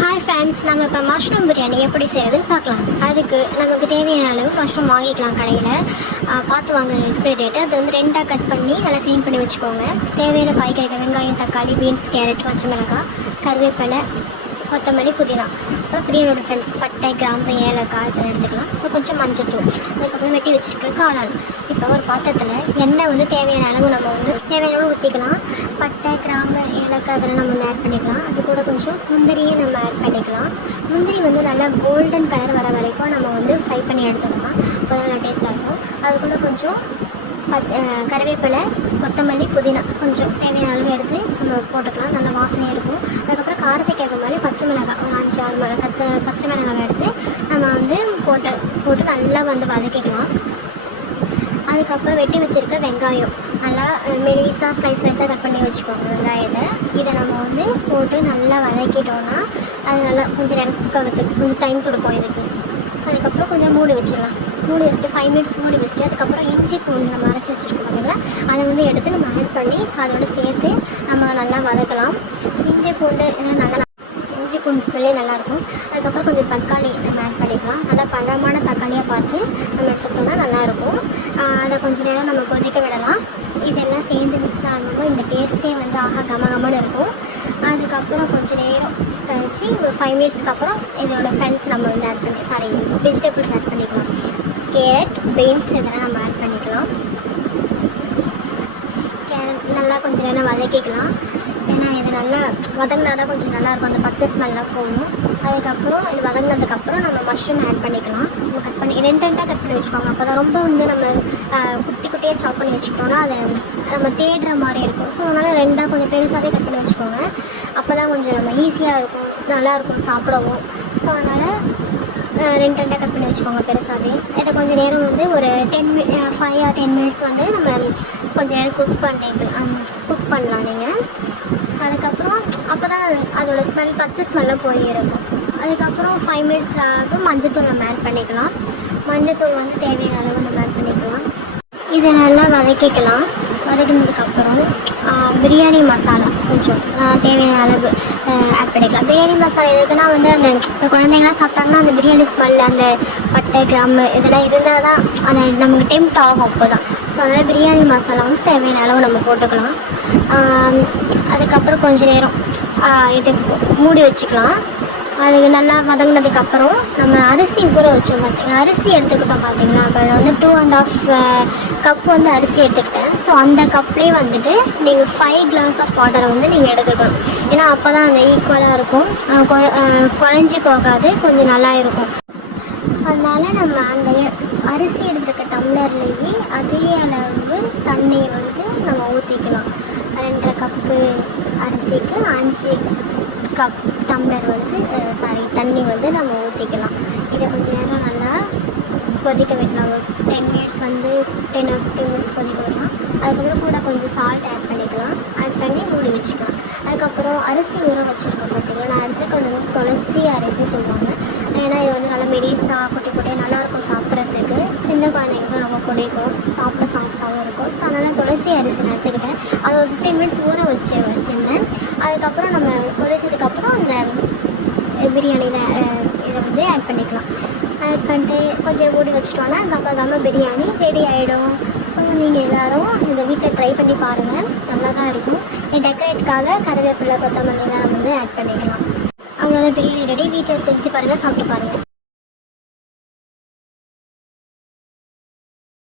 Hi friends, நம்ம இப்போ mushroom biryani எப்படி செய்கிறதுன்னு பார்க்கலாம். அதுக்கு நமக்கு தேவையான அளவு மஷ்ரூம் வாங்கிக்கலாம் கடையில். பார்த்து வாங்க எக்ஸ்பைரி டேட்டு. அது வந்து ரெண்டாக கட் பண்ணி நல்லா க்ளீன் பண்ணி வச்சுக்கோங்க. தேவையான காய்கறிகள் வெங்காயம், தக்காளி, பீன்ஸ், கேரட், பச்சை மிளகாய், கருவேப்பிலை, கொத்தமல்லி, புதினா, அப்புறம் பிரியாணியோட ஃப்ரெண்ட்ஸ் பட்டை, கிராம்பு, ஏலக்காய் இதெல்லாம் எடுத்துக்கலாம். அப்புறம் கொஞ்சம் மஞ்சத்தூள், அதுக்கப்புறம் வெட்டி வச்சுருக்க காளான். இப்போ ஒரு பாத்திரத்தில் எண்ணெய் வந்து தேவையான அளவு நம்ம வந்து தேவையான அளவு ஊற்றிக்கலாம். பட்டை, கிராம்பு, ஏலக்காய் அதெல்லாம் நம்ம வந்து ஆட் பண்ணிக்கலாம். அது கூட கொஞ்சம் முந்திரியும் நம்ம ஆட் பண்ணிக்கலாம். முந்திரி வந்து நல்லா கோல்டன் கலர் வர வரைக்கும் நம்ம வந்து ஃப்ரை பண்ணி எடுத்துக்கலாம். அப்போ தான் நல்லா டேஸ்ட்டாக இருக்கும். அது கூட கொஞ்சம் கருவேப்பிலை, கொத்தமல்லி, புதினா கொஞ்சம் தேவையான அளவு எடுத்து நம்ம போட்டுக்கலாம். நல்லா வாசனையாக இருக்கும். அதுக்கப்புறம் காரத்துக்கு ஏற்ற மாதிரி பச்சை மிளகாய் ஒரு 5-6 மிளகாய் பச்சை மிளகாய் எடுத்து நம்ம வந்து போட்டு நல்லா வந்து வதக்கிக்கலாம். அதுக்கப்புறம் வெட்டி வச்சுருக்க வெங்காயம் நல்லா மெலிசாக ஸ்லைஸாக கட் பண்ணி வச்சுக்கோங்க. வெங்காயத்தை இதை நம்ம வந்து போட்டு நல்லா வதக்கிட்டோன்னா அது நல்லா கொஞ்சம் நேரம் குக் ஆகிறதுக்கு கொஞ்சம் டைம் கொடுப்போம் இதுக்கு. அதுக்கப்புறம் கொஞ்சம் மூடி வச்சிடலாம். மூடி வச்சுட்டு 5 மினிட்ஸ் மூடி வச்சுட்டு அதுக்கப்புறம் இஞ்சி பூண்டு நம்ம அரைச்சி வச்சுருக்கோம் பார்த்தீங்களா, அதை வந்து எடுத்து நம்ம ஆட் பண்ணி அதோடு சேர்த்து நம்ம நல்லா வதக்கலாம். இஞ்சி பூண்டு இதெல்லாம் நல்லா இஞ்சி பூண்டு ஸ்மெல்லே நல்லாயிருக்கும். அதுக்கப்புறம் கொஞ்சம் தக்காளி நம்ம ஆட் பண்ணிக்கலாம். நல்லா பழமான தக்காளியாக பார்த்து நம்ம எடுத்துக்கிட்டோம்னா நல்லாயிருக்கும். அதை கொஞ்சம் நேரம் நம்ம கொதிக்க விடலாம். இதெல்லாம் சேர்ந்து மிக்ஸ் ஆகும்போது இந்த டேஸ்ட்டே வந்து கமகமன்னு இருக்கும். அதுக்கப்புறம் கொஞ்சம் நேரம் கழிச்சு ஒரு 5 மினிட்ஸ்க்கு அப்புறம் இதோட ஃப்ரெண்ட்ஸ் நம்ம வந்து வெஜிடபிள்ஸ் ஆட் பண்ணிக்கலாம். கேரட், பீன்ஸ் இதெல்லாம் நம்ம ஆட் பண்ணிக்கலாம். கேரட் நல்லா கொஞ்சம் நேரம் வதக்கிக்கலாம். ஏன்னா இது நல்லா வதங்கினா தான் கொஞ்சம் நல்லாயிருக்கும். அந்த பச்சை ஸ்மெல்லாம் போகணும். அதுக்கப்புறம் இது வதங்கினதுக்கப்புறம் நம்ம மஷ்ரூம் ஆட் பண்ணிக்கலாம். நம்ம கட் பண்ணி ரெண்டாக கட் பண்ணி வச்சுக்கோங்க. அப்போ தான் ரொம்ப வந்து நம்ம குட்டியாக சாப் பண்ணி வச்சுக்கிட்டோன்னா அதை நம்ம தேடுற மாதிரி இருக்கும். ஸோ அதனால் ரெண்டாக கொஞ்சம் பெருசாகவே கட் பண்ணி வச்சுக்கோங்க. அப்போ தான் கொஞ்சம் நம்ம ஈஸியாக இருக்கும், நல்லாயிருக்கும் சாப்பிடவும். ஸோ அதனால் ரெண்டாக கட் பண்ணி வச்சுக்கோங்க பெருசாகவே. இதை கொஞ்சம் நேரம் வந்து ஒரு 5 or 10 மினிட்ஸ் வந்து நம்ம கொஞ்சம் நேரம் குக் பண்ணலாம் நீங்கள். அதுக்கப்புறம் அப்போ தான் அதோடய ஸ்மெல் பச்சை ஸ்மெல்லாம் போயிருக்கும். அதுக்கப்புறம் 5 மினிட்ஸ் அப்புறம் மஞ்சத்தூள் நம்ம ஆட் பண்ணிக்கலாம். மஞ்சத்தூள் வந்து தேவையான அளவு நம்ம ஆட் பண்ணிக்கலாம். இதை நல்லா வதக்கிக்கலாம். வதக்கினதுக்கப்புறம் பிரியாணி மசாலா கொஞ்சம் தேவையான அளவு ஆட் பண்ணிக்கலாம். பிரியாணி மசாலா எதுக்குன்னா வந்து அந்த குழந்தைங்களாம் சாப்பிட்டாங்கன்னா அந்த பிரியாணி ஸ்மெல் அந்த பட்டை, கிராம்பு இதெல்லாம் இருந்தால் தான் அந்த நமக்கு டெம்ப்ட் ஆகும். அப்போ தான் ஸோ அதனால் பிரியாணி மசாலா வந்து தேவையான அளவு நம்ம போட்டுக்கலாம். அதுக்கப்புறம் கொஞ்சம் நேரம் இது மூடி வச்சுக்கலாம். அது நல்லா வதங்கினதுக்கப்புறம் நம்ம அரிசி ஊற வச்சோம் பார்த்தீங்கன்னா, அரிசி எடுத்துக்கிட்டோம் பார்த்தீங்கன்னா, இப்போ வந்து 2.5 கப் வந்து அரிசி எடுத்துக்கிட்டேன். ஸோ அந்த கப்லேயே வந்துட்டு நீங்கள் 5 கிளாஸ் ஆஃப் வாட்டரை வந்து நீங்கள் எடுத்துக்கணும். ஏன்னா அப்போ தான் அந்த ஈக்குவலாக இருக்கும், குழஞ்சி போகாது, கொஞ்சம் நல்லா இருக்கும். அதனால் நம்ம அந்த அரிசி எடுத்துருக்க டம்ளர்லேயே அதே அளவு தண்ணியை வந்து நம்ம ஊற்றிக்கலாம். 2.5 கப்பு அரிசிக்கு 5 கப் டம்ளர் வந்து தண்ணி வந்து நம்ம ஊற்றிக்கலாம். இதை கொஞ்சம் நேரம் நல்லா கொதிக்க விடலாம். ஒரு 10 மினிட்ஸ் வந்து 10 or 15 மினிட்ஸ் கொதிக்க விடலாம். அதுக்கப்புறம் கூட கொஞ்சம் சால்ட் ஆட் பண்ணிக்கலாம். ஆட் பண்ணி மூடி வச்சுக்கலாம். அதுக்கப்புறம் அரிசி ஊற வச்சுருக்கோம் பார்த்தீங்களா, நான் எடுத்துகிட்டு வந்து துளசி அரிசி சொல்லுவாங்க. ஏன்னா இது வந்து நல்லா மெலிசாக குட்டியாக நல்லாயிருக்கும் சாப்பிட்றதுக்கு. சின்ன குழந்தைங்களும் ரொம்ப பிடிக்கும், சாப்பிட சாஃப்டாகவும் இருக்கும். ஸோ அதனால் துளசி அரிசி நான் எடுத்துக்கிட்டேன். அதை ஒரு 15 மினிட்ஸ் ஊற வச்சுருந்தேன். அதுக்கப்புறம் நம்ம கொதிச்சதுக்கப்புறம் அந்த பிரியாணியில் இதை வந்து ஆட் பண்ணிக்கலாம். ஆட் பண்ணிட்டு கொஞ்சம் மூடி வச்சிட்டோன்னா கம்ம பிரியாணி ரெடி ஆகிடும். ஸோ நீங்கள் எல்லோரும் இந்த வீட்டில் ட்ரை பண்ணி பாருங்கள், நல்லா தான் இருக்கும். டெக்கரேட்டுக்காக கருவேப்பிலை, கொத்தமல்லிலாம் நம்ம வந்து ஆட் பண்ணிக்கலாம். அவ்வளோதான், பிரியாணி ரெடி. வீட்டில் செஞ்சு பாருங்கள், சாப்பிட்டு பாருங்கள்.